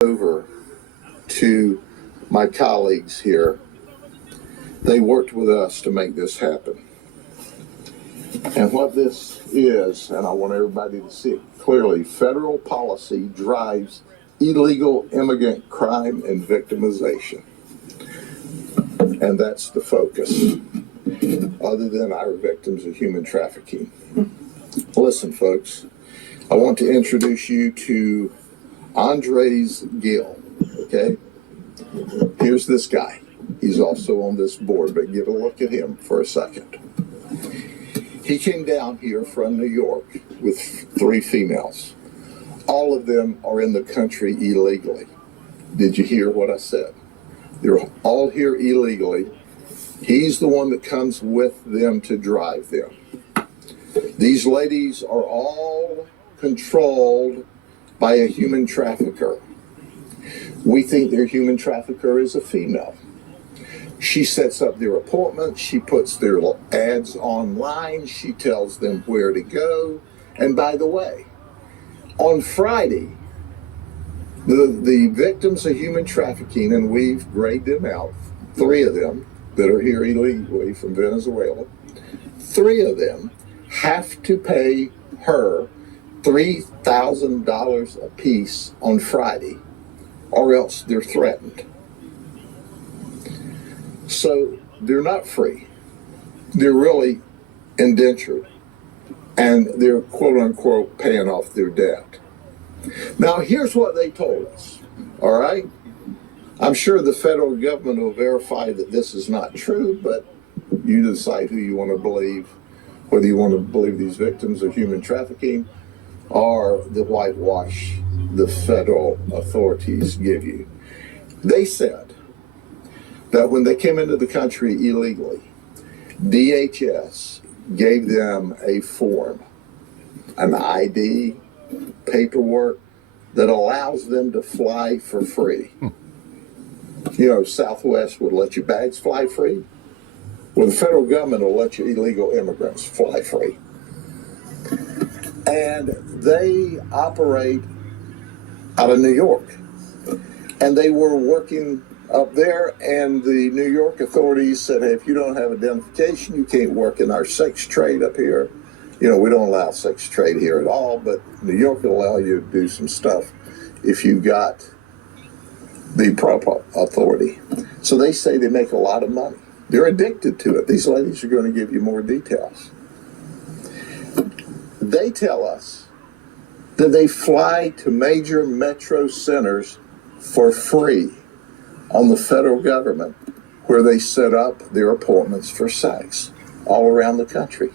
Over to my colleagues here. They worked with us to make this happen. And what this is, and I want everybody to see it clearly, federal policy drives illegal immigrant crime and victimization. And that's the focus, other than our victims of human trafficking. Listen, folks, I want to introduce you to Andres Gill, okay? Here's this guy. He's also on this board, but get a look at him for a second. He came down here from New York with 3 females. All of them are in the country illegally. Did you hear what I said? They're all here illegally. He's the one that comes with them to drive them. These ladies are all controlled by a human trafficker. We think their human trafficker is a female. She sets up their appointments, she puts their ads online, she tells them where to go. And by the way, on Friday, the victims of human trafficking, and we've grayed them out, 3 of them that are here illegally from Venezuela, 3 of them have to pay her $3,000 a piece on Friday, or else they're threatened. So they're not free. They're really indentured, and they're quote unquote paying off their debt. Now here's what they told us, all right? I'm sure the federal government will verify that this is not true, but you decide who you want to believe, whether you want to believe these victims of human trafficking or the whitewash the federal authorities give you. They said that when they came into the country illegally, DHS gave them a form, an ID, paperwork that allows them to fly for free. You know, Southwest would let your bags fly free. Well, the federal government will let your illegal immigrants fly free. And they operate out of New York. And they were working up there, and the New York authorities said, hey, if you don't have identification, you can't work in our sex trade up here. You know, we don't allow sex trade here at all, but New York will allow you to do some stuff if you've got the proper authority. So they say they make a lot of money. They're addicted to it. These ladies are going to give you more details. They tell us that they fly to major metro centers for free on the federal government, where they set up their appointments for sex all around the country.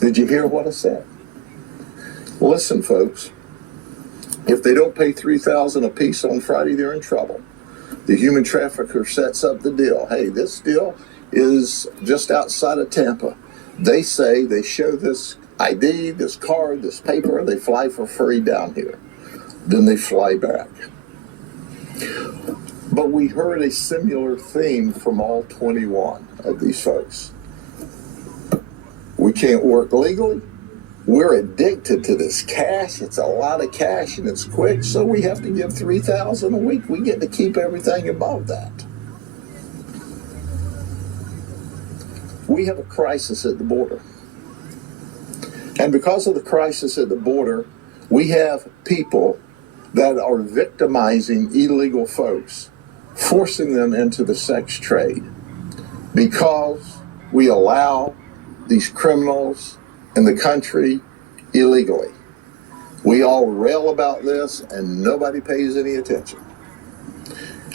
Did you hear what I said? Listen, folks, if they don't pay $3,000 a piece on Friday, they're in trouble. The human trafficker sets up the deal. Hey, this deal is just outside of Tampa. They say they show this ID, this card, this paper, they fly for free down here. Then they fly back. But we heard a similar theme from all 21 of these folks. We can't work legally. We're addicted to this cash. It's a lot of cash and it's quick, so we have to give $3,000 a week. We get to keep everything above that. We have a crisis at the border. And because of the crisis at the border, we have people that are victimizing illegal folks, forcing them into the sex trade, because we allow these criminals in the country illegally. We all rail about this and nobody pays any attention.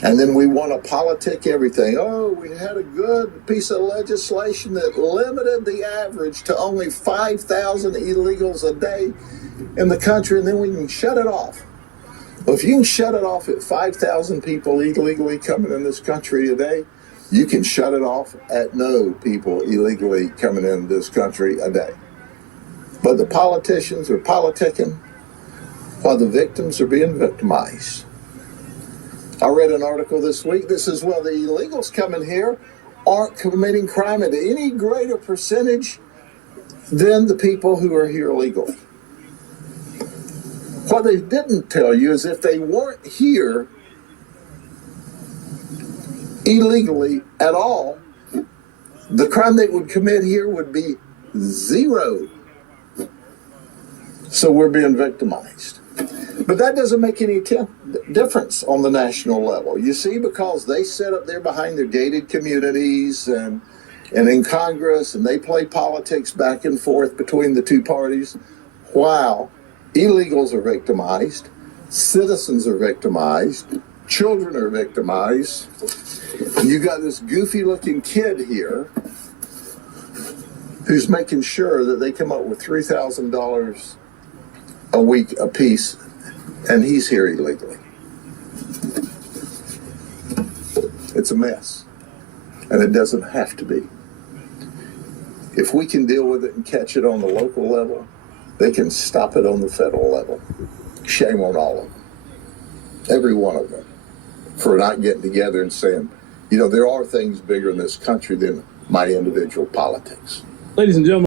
And then we want to politic everything. Oh, we had a good piece of legislation that limited the average to only 5,000 illegals a day in the country, and then we can shut it off. Well, if you can shut it off at 5,000 people illegally coming in this country a day, you can shut it off at no people illegally coming in this country a day. But the politicians are politicking while the victims are being victimized. I read an article this week that says, well, the illegals coming here aren't committing crime at any greater percentage than the people who are here legally. What they didn't tell you is if they weren't here illegally at all, the crime they would commit here would be zero. So we're being victimized. But that doesn't make any difference on the national level. You see, because they sit up there behind their gated communities and in Congress, and they play politics back and forth between the two parties, while illegals are victimized, citizens are victimized, children are victimized. And you got this goofy looking kid here who's making sure that they come up with $3,000 a week apiece, and he's here illegally. It's a mess, and it doesn't have to be. If we can deal with it and catch it on the local level, they can stop it on the federal level. Shame on all of them, every one of them, for not getting together and saying, you know, there are things bigger in this country than my individual politics. Ladies and gentlemen,